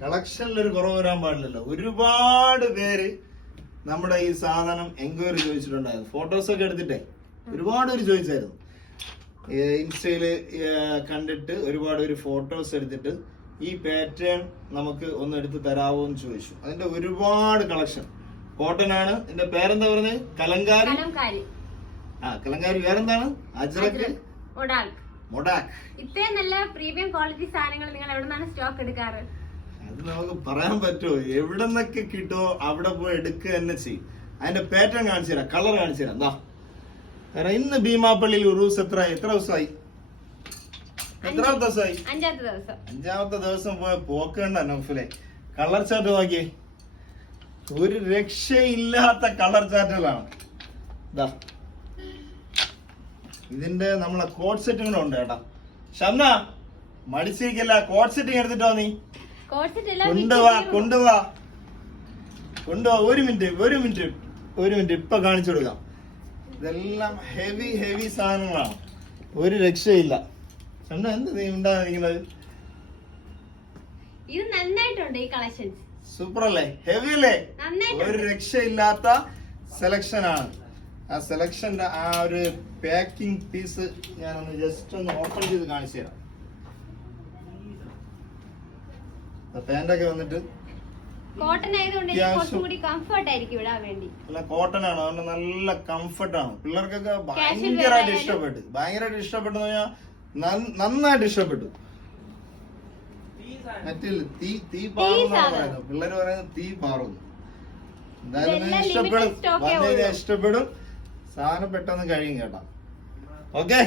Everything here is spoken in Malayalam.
കളക്ഷനിൽ ഒരു കുറവ് വരാൻ പാടില്ലല്ലോ. ഒരുപാട് പേര് നമ്മുടെ ഈ സാധനം എൻക്വയറി ചോദിച്ചിട്ടുണ്ടായിരുന്നു. ഫോട്ടോസൊക്കെ എടുത്തിട്ടേ ഒരുപാട് പേര് ചോദിച്ചായിരുന്നു. ഇൻസ്റ്റയില് കണ്ടിട്ട് ഒരുപാട് പേര് ഫോട്ടോസ് എടുത്തിട്ട് ഈ പാറ്റേൺ നമുക്ക് ഒന്ന് എടുത്ത് തരാവോ എന്ന് ചോദിച്ചു. അതിന്റെ ഒരുപാട് കളക്ഷൻ. കോട്ടൺ ആണ്. ഇതിന്റെ പേരെന്താ പറഞ്ഞത്? കലങ്കാരി. കലങ്കാരി. വേറെന്താണ്? അജ്രക്ക്, മൊഡാക്ക്. ഇത്രയും നല്ല പ്രീമിയം ക്വാളിറ്റി സാധനങ്ങൾ നിങ്ങൾ എവിടെ നിന്നാണ് സ്റ്റോക്ക് എടുക്കാറ്? അത് നമുക്ക് പറയാൻ പറ്റുമോ? എവിടെ നിന്നൊക്കെ കിട്ടുമോ അവിടെ പോയി എടുക്കുക തന്നെ ചെയ്യും. അതിന്റെ പാറ്റേൺ കാണിച്ചു തരാം, കളർ കാണിച്ചു തരാം. എന്താ കാരണം ഇന്ന് ഭീമാപ്പള്ളിയിൽ ഉറൂസ് എത്ര ദിവസമായി? എത്രാമത്തെ ദിവസമായി? 5ാമത്തെ ദിവസം പോയ പോക്കണ്ട നൗഫലെ. കളർ ചാർട്ട് നോക്കിയേ, ഒരു രക്ഷയില്ലാത്ത കളർ ചാർട്ടുകളാണ്. ഇതാ ഇതിന്റെ നമ്മളെ കോഡ് സെറ്റും കൂടെ ഉണ്ട് കേട്ടാ. ഷംന മടിച്ചിരിക്കല്ല, കോഡ് സെറ്റിങ് എടുത്തിട്ടോ നീ. കൊണ്ടുവാ. ഒരു മിനിറ്റ് ഇപ്പൊ കാണിച്ചു കൊടുക്കാം. ഇതെല്ലാം ഹെവി സാധനങ്ങളാണ്, ഒരു രക്ഷയില്ല. ഷംന എന്ത് നീ ഉണ്ടായിരിക്കുന്നത്? ഇത് നന്നായിട്ടുണ്ട് ഈ കളക്ഷൻസ്. സൂപ്പർ അല്ലേ? ഹെവി അല്ലേ? ഒരു രക്ഷയില്ലാത്ത സെലക്ഷൻ ആണ്. ആ സെലക്ഷന്റെ ആ ഒരു പാക്കിംഗ് പീസ് ഞാനൊന്ന് ജസ്റ്റ് ഒന്ന് ഓപ്പൺ ചെയ്ത് കാണിച്ചു തരാം. പാന്റൊക്കെ വന്നിട്ട് കോട്ടൺ ആയതുകൊണ്ട് കുറച്ചുകൂടി കംഫർട്ട് ആയിരിക്കും ഇടാൻ വേണ്ടി. അല്ല, കോട്ടൺ ആണ്, അതുകൊണ്ട് നല്ല കംഫർട്ട് ആണ്. പിള്ളേർക്കൊക്കെ ഭയങ്കരമായിട്ട് ഇഷ്ടപ്പെട്ടു കഴിഞ്ഞാൽ നന്നായിട്ട് ഇഷ്ടപ്പെട്ടു. മറ്റില്ല തീ പാറുന്നു പിള്ളേര് പറയുന്നത്, തീ പാറുന്നു. എന്തായാലും ഇഷ്ടപ്പെടും, സാധനം പെട്ടെന്ന് കഴിയും കേട്ടോ. ഓക്കെ.